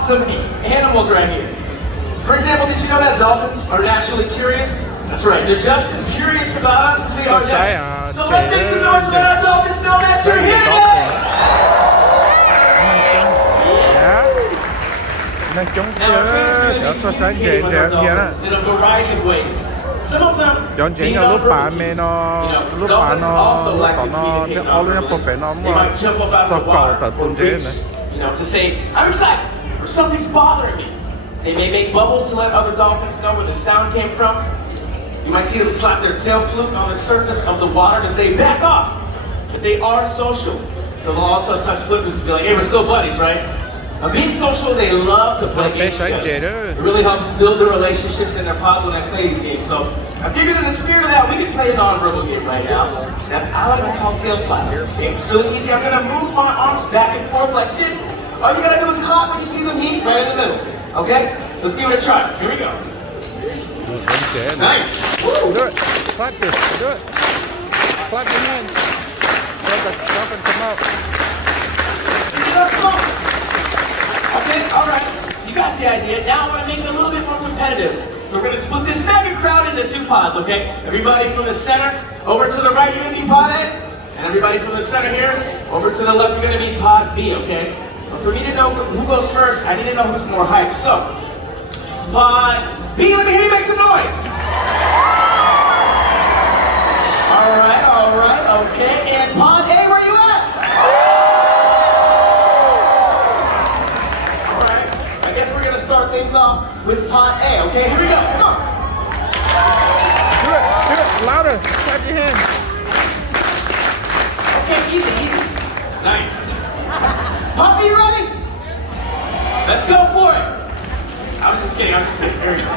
some animals right here. For example, did you know that dolphins are naturally curious? That's right, they're just as curious about us as we are them. So let's make some noise and let our dolphins know that you're here today! Nó trúng chưa, nó sáng dễ dễ vậy đó. In a variety of ways. Some of them Chọn chuyện là lúc bạn mẹ nó lúc bạn nó còn nó cái ô nó có vẻ nó mà cho cầu tập tuần chế này. You know, to say, I'm excited, or something's bothering me. They may make bubbles to let other dolphins know where the sound came from. You might see them slap their tail fluke on the surface of the water to say, back off. But they are social. So they'll also touch flippers to be like, hey, we're still buddies, right? Being social, they love to play games together. It really helps build their relationships and their pods when they play these games. So I figured in the spirit of that, we could play a non-verbal game right now that I like to call tail slap. Okay, it's really easy. I'm gonna move my arms back and forth like this. All you gotta do is clap when you see them meet right in the middle. Okay? Let's give it a try. Here we go. Nice. Woo. Do it. Clap this. Do it. Clap your hands. Let the dolphin come out. Okay, alright. You got the idea. Now I'm going to make it a little bit more competitive. So we're going to split this mega crowd into two pods, okay? Everybody from the center over to the right, you're going to be pod A. And everybody from the center here, over to the left, you're going to be pod B, okay? But for me to know who goes first, I need to know who's more hyped. So, pod B, let me hear you make some noise. Alright, okay. And pod A, where you at? Start things off with pod A, okay? Here we go, come on. Do it, louder, clap your hands. Okay, easy. Nice. Pod B, you ready? Let's go for it. I was just kidding. There we go.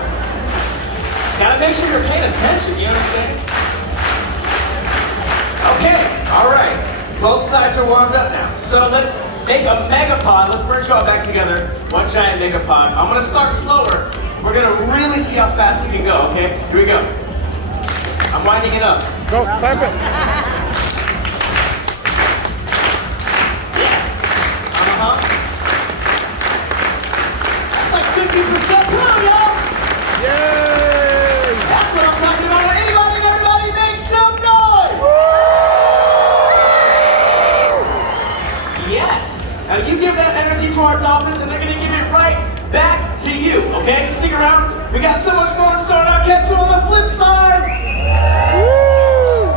Gotta make sure you're paying attention, you know what I'm saying? Okay, all right. Both sides are warmed up now. So let's make a megapod. Let's merge you all back together. One giant megapod. I'm gonna start slower. We're gonna really see how fast we can go, okay? Here we go. I'm winding it up. Go, clap it. That's like 50%. Come on, y'all. Yay! That's what I'm talking about. Everybody make some noise! Yes. Now you give that energy to our dolphins and they're gonna give it right back to you, okay? Stick around. We got so much more to start. I'll catch you on the flip side. Woo!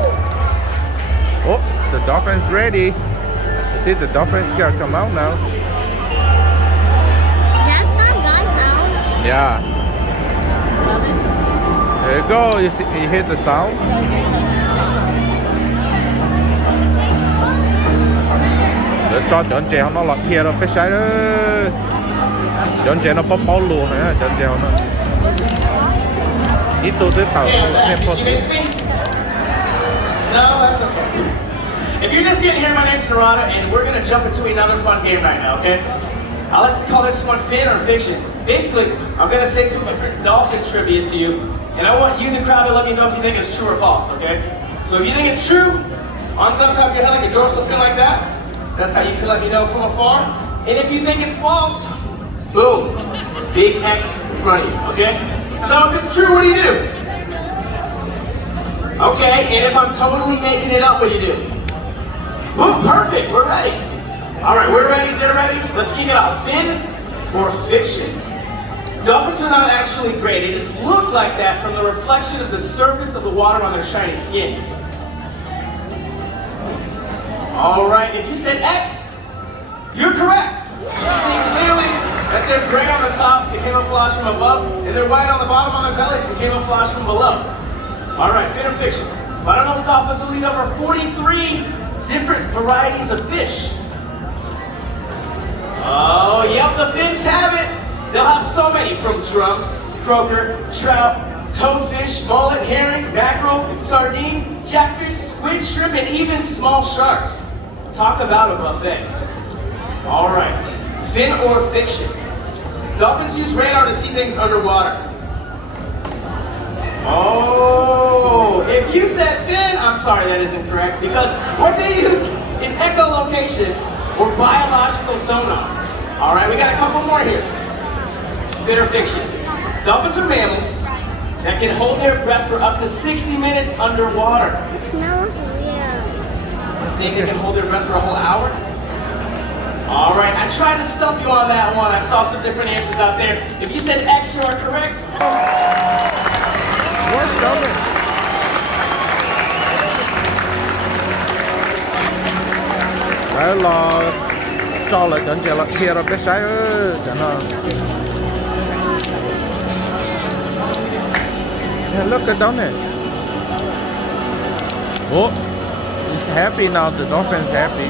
Oh, the dolphin's ready. You see the dolphins gotta come out now. That's not gun house. Yeah. There you go. You see, you hear the sound? Để cho chọn chèo nó lọt kia nó phải sai đó. Chọn chèo nó bóp máu luôn hả? Chọn chèo nó. Ít tôi tới tàu thêm No, that's okay. If you're just getting here, my name's Narada, and we're gonna jump into another fun game right now, okay? I like to call this one Fin or Fiction. Basically, I'm gonna say some different dolphin trivia to you, and I want you, the crowd, to let me know if you think it's true or false, okay? So if you think it's true, arms up top of your head like a dorsal fin like that. That's how you can let me know from afar. And if you think it's false, boom, big X in front of you, okay? So if it's true, what do you do? Okay, and if I'm totally making it up, what do you do? Boom, perfect, we're ready. All right, we're ready, they're ready. Let's kick it off. Fin or fiction? Dolphins are not actually gray. They just look like that from the reflection of the surface of the water on their shiny skin. All right, if you said X, you're correct. You see clearly that they're gray on the top to camouflage from above, and they're white on the bottom on their bellies to camouflage from below. All right, fin or fiction? Bottlenose dolphins will eat over 43 different varieties of fish. Oh, yep, the fins have it. They'll have so many, from drums, croaker, trout, toadfish, mullet, herring, mackerel, sardine, jackfish, squid, shrimp, and even small sharks. Talk about a buffet. All right, fin or fiction? Dolphins use radar to see things underwater. Oh, if you said fin, I'm sorry, that isn't correct, because what they use is echolocation or biological sonar. All right, we got a couple more here. fit or fiction. Dolphins are mammals that can hold their breath for up to 60 minutes underwater. It smells weird. Think they can hold their breath for a whole hour? All right, I tried to stump you on that one. I saw some different answers out there. If you said X, you are correct. What's going? Đấy là cho lại đến kia là cái trái chẳng hạn. Yeah, look at down there. Oh, he's happy now. The dolphin's happy.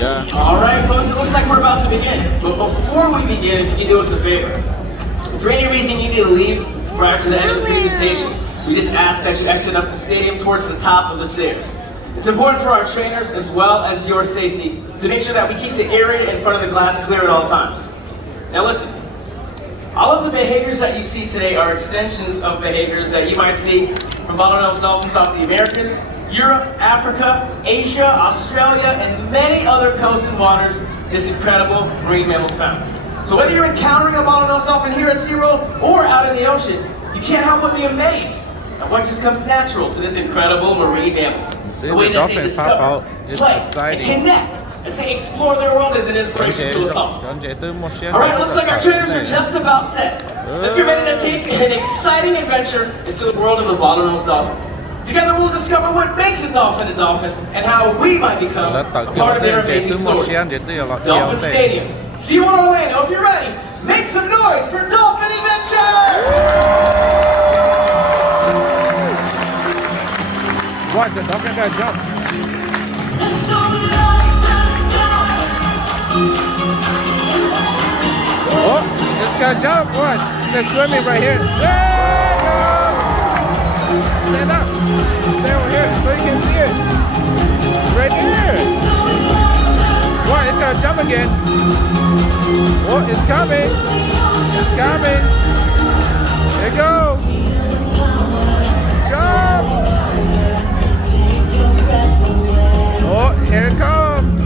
Yeah. All right, folks, it looks like we're about to begin. But before we begin, if you can do us a favor, if for any reason you need to leave prior to the end of the presentation, we just ask that you exit up the stadium towards the top of the stairs. It's important for our trainers as well as your safety to make sure that we keep the area in front of the glass clear at all times. Now listen, all of the behaviors that you see today are extensions of behaviors that you might see from bottlenose dolphins off the Americas, Europe, Africa, Asia, Australia, and many other coasts and waters this incredible marine mammals found. So whether you're encountering a bottlenose dolphin here at SeaWorld or out in the ocean, you can't help but be amazed at what just comes natural to this incredible marine mammal. The way that they discover, play, and connect as they explore their world is an inspiration to us all. Alright, it looks like our trainers are just about set. Let's get ready to take an exciting adventure into the world of the bottlenose dolphin. Together we'll discover what makes a dolphin and how we might become a part of their amazing story. Dolphin Stadium. SeaWorld Orlando, if you're ready, make some noise for Dolphin Adventure! Watch the dolphin guy jump. Oh, it's got jump. Watch. They're swimming right here. There you go. Stand up. Stay over here so you can see it. Right there. What? It's gonna jump again. Oh, it's coming. It's coming. There you go. Jump. Oh, here it comes.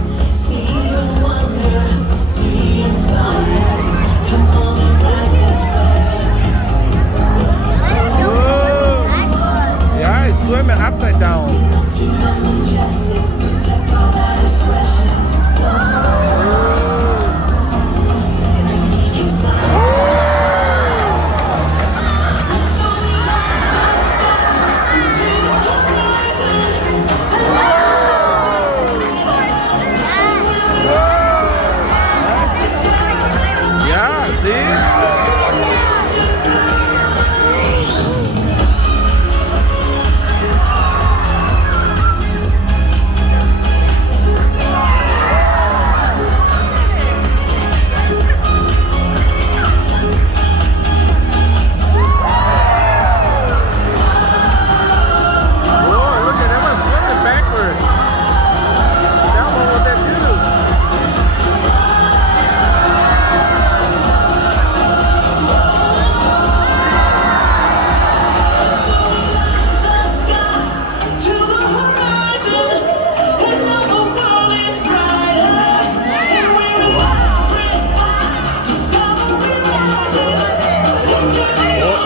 Yeah, it's swimming upside down. Yeah, see?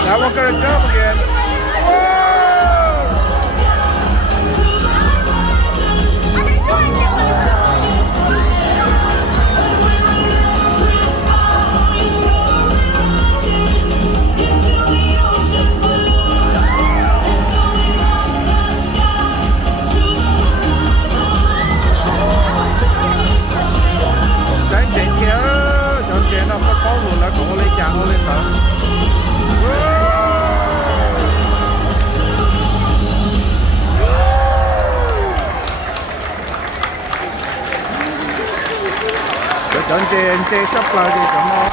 That one's gonna jump again. Tránh trên kia, tránh trên nó có rồi là cũng lấy chạm nó lên đó. Ntses sắp lại thì cảm ơn.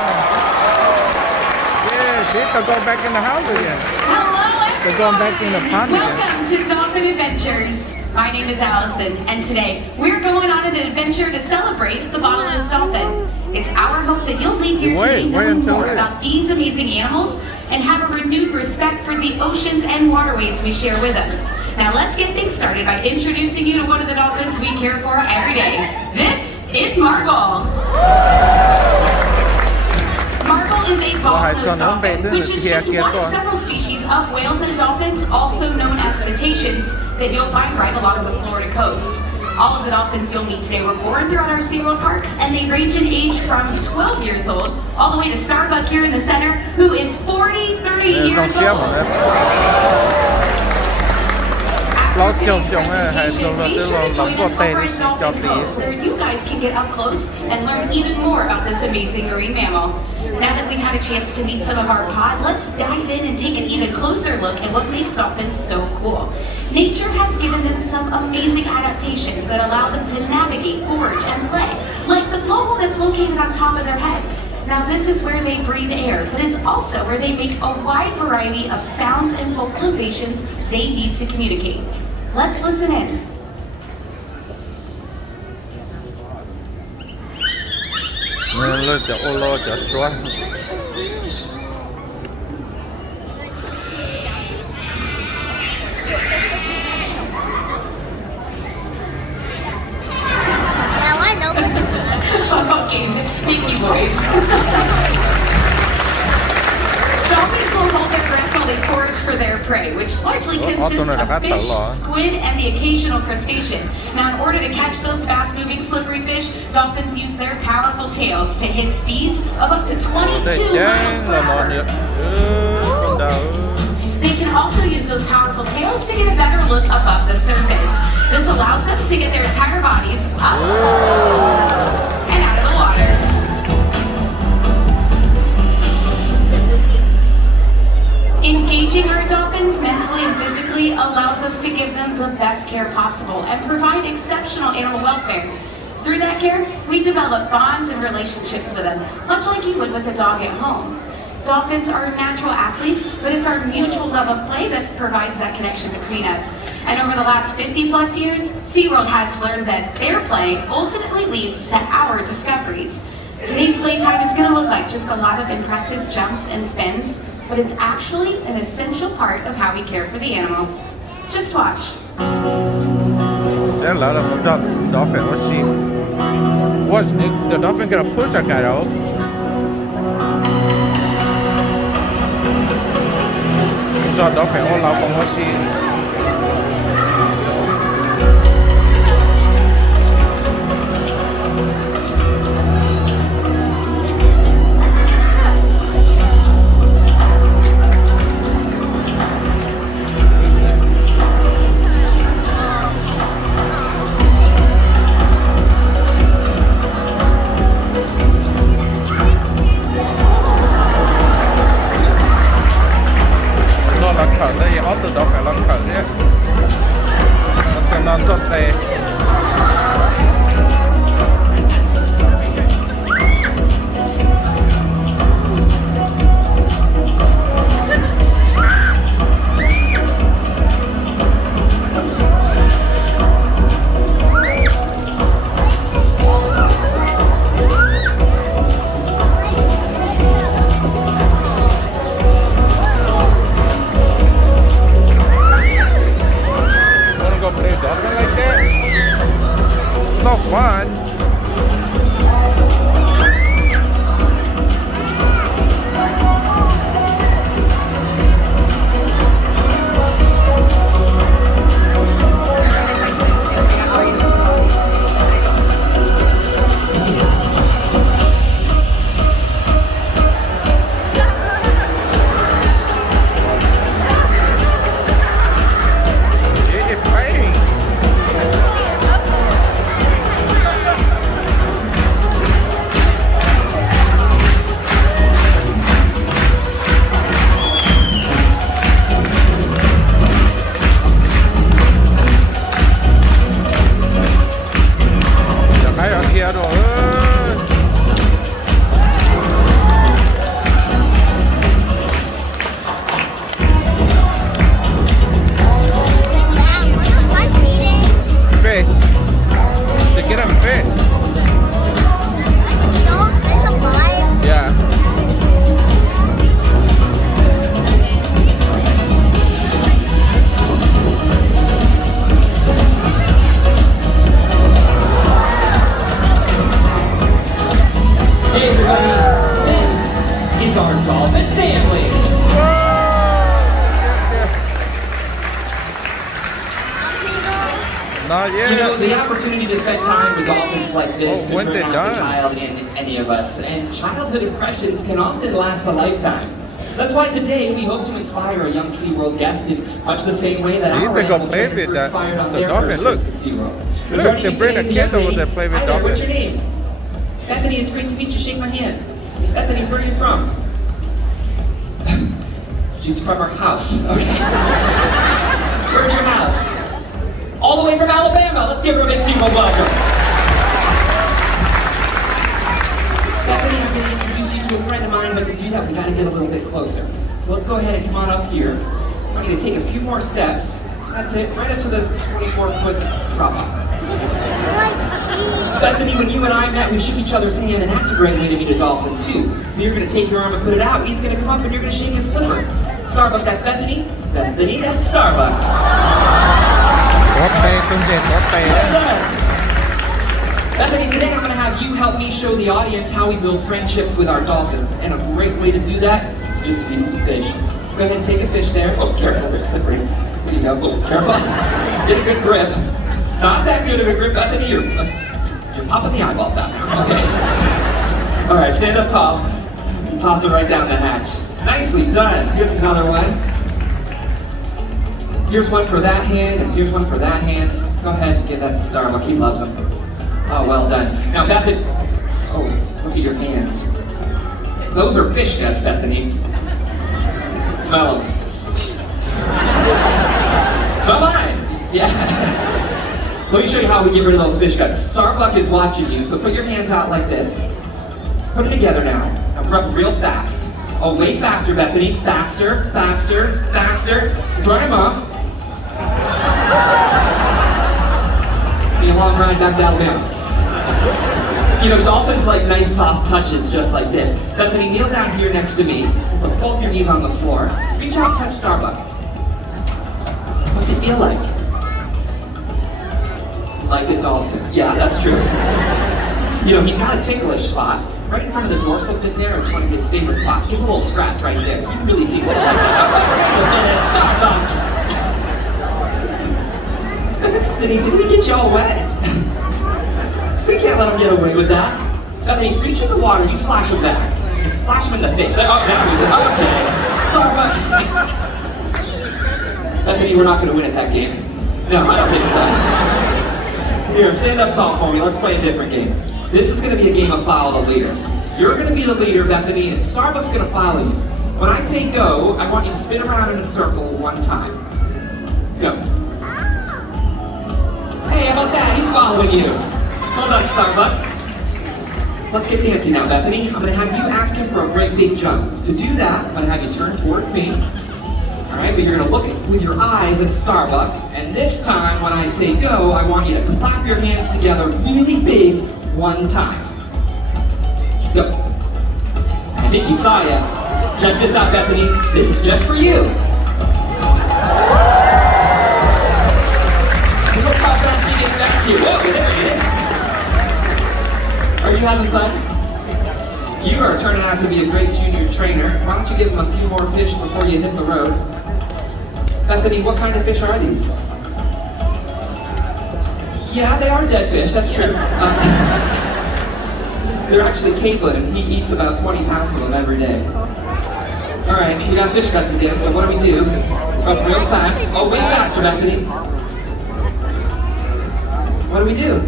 Yeah, see, they're going back in the house again. Hello, They're going back in the pond again. welcome to Dolphin Adventures. My name is Allison, and today we're going on an adventure to celebrate the bottlenose dolphin. It's our hope that you'll leave here today knowing more about these amazing animals and have a renewed respect for the oceans and waterways we share with them. Now let's get things started by introducing you to one of the dolphins we care for every day. This is Marble. Marble is a bottlenose dolphin, which is just one of several species of whales and dolphins, also known as cetaceans, that you'll find right along the Florida coast. All of the dolphins you'll meet today were born throughout our SeaWorld parks, and they range in age from 12 years old all the way to Starbuck here in the center, who is 30 years old. After today's presentation, be sure to join us over at Dolphin Cove, where you guys can get up close and learn even more about this amazing marine mammal. Now that we've had a chance to meet some of our pod, let's dive in and take an even closer look at what makes dolphins so cool. Nature has given them some amazing adaptations that allow them to navigate, forage, and play, like the blowhole that's located on top of their head. Now this is where they breathe air, but it's also where they make a wide variety of sounds and vocalizations they need to communicate. Let's listen in. Okay, thank you, boys. Dolphins will hold their breath while they forage for their prey, which largely consists of fish, squid, and the occasional crustacean. Now, in order to catch those fast-moving, slippery fish, dolphins use their powerful tails to hit speeds of up to 22 miles per hour. They can also use those powerful tails to get a better look above the surface. This allows them to get their entire bodies up and out of the water. Engaging our dolphins mentally and physically allows us to give them the best care possible and provide exceptional animal welfare. Through that care, we develop bonds and relationships with them, much like you would with a dog at home. Dolphins are natural athletes, but it's our mutual love of play that provides that connection between us. And over the last 50 plus years, SeaWorld has learned that their play ultimately leads to our discoveries. Today's playtime is going to look like just a lot of impressive jumps and spins, but it's actually an essential part of how we care for the animals. Just watch. There are a lot of dolphin. Let's see. Watch, the dolphin gonna push that guy out. Dolphin all out from what she. Other dolphin lắc khởi nhé. Nó non rất tệ. Play dolphin like that? yeah. You know, the opportunity to spend time with dolphins like this Oh, could when bring they're out done. the child in any of us, and childhood impressions can often last a lifetime. That's why today we hope to inspire a young SeaWorld guest in much the same way that You our need to go animal play trainers with were that- inspired on the their dolphin. first Look. trips to SeaWorld. Look, Joining they me bring today a is kid young over lady. there play with Hi there, what's your dolphins. name? Bethany, it's great to meet you. Shake my hand. Bethany, where are you from? She's from her house. Okay. Where's your house? All the way from Alabama. Let's give her a big SeaWorld welcome. Bethany, I'm going to introduce you to a friend of mine, but to do that, we got to get a little bit closer. So let's go ahead and come on up here. I'm going to take a few more steps. That's it, right up to the 24-foot drop-off. Bethany, when you and I met, we shook each other's hand, and that's a great way to meet a dolphin, too. So you're going to take your arm and put it out. He's going to come up, and you're going to shake his flipper. Starbuck, that's Bethany. Bethany, that's Starbuck. Well done. Bethany, today I'm going to have you help me show the audience how we build friendships with our dolphins. And a great way to do that is just feed them some fish. Go ahead and take a fish there. Oh, careful, they're slippery. There you go. Oh, careful. Get a good grip. Not that good of a grip, Bethany. You're popping the eyeballs out now. Okay. All right, stand up tall. And toss it right down the hatch. Nicely done. Here's another one. Here's one for that hand, and here's one for that hand. Go ahead and give that to Starbuck. He loves them. Oh, well done. Now, Bethany. Oh, look at your hands. Those are fish guts, Bethany. Smell them. Smell mine. Yeah. Let me show you how we get rid of those fish guts. Starbuck is watching you, so put your hands out like this. Put it together now. Now rub real fast. Oh, way faster, Bethany. Faster, faster, faster. Dry them off. It's gonna be a long ride back to Alabama. You know, dolphins like nice soft touches just like this. Bethany, kneel down here next to me. Put both your knees on the floor. Reach out, touch Starbuck. What's it feel like? Like a dolphin. Yeah, that's true. You know, he's got a ticklish spot. Right in front of the dorsal fin there is one of his favorite spots. Give him a little scratch right there. He really seems to like it. Oh, wait a minute, Starbuck! Did we get you all wet? We can't let him get away with that. Bethany, reach in the water, you splash him back. You splash him in the face. There, oh, now we go. Okay. Starbuck! Bethany, we're not going to win at that game. No, I don't think so. Here, stand up tall for me. Let's play a different game. This is going to be a game of follow the leader. You're going to be the leader, Bethany, and Starbuck's going to follow you. When I say go, I want you to spin around in a circle one time. Go. Hey, how about that? He's following you. Hold on, Starbuck. Let's get dancing now, Bethany. I'm going to have you ask him for a great big jump. To do that, I'm going to have you turn towards me. All right, but you're going to look with your eyes at Starbuck. And this time, when I say go, I want you to clap your hands together really big one time. Go. I think he saw ya. Check this out, Bethany. This is just for you. Look how fast he gets back to you. Whoa, there he is. Are you having fun? You are turning out to be a great junior trainer. Why don't you give him a few more fish before you hit the road? Bethany, what kind of fish are these? Yeah, they are dead fish, that's true. They're actually capelin, and he eats about 20 pounds of them every day. All right, we got fish guts again, so what do we do? Up real fast. Oh, way faster, Bethany. What do we do?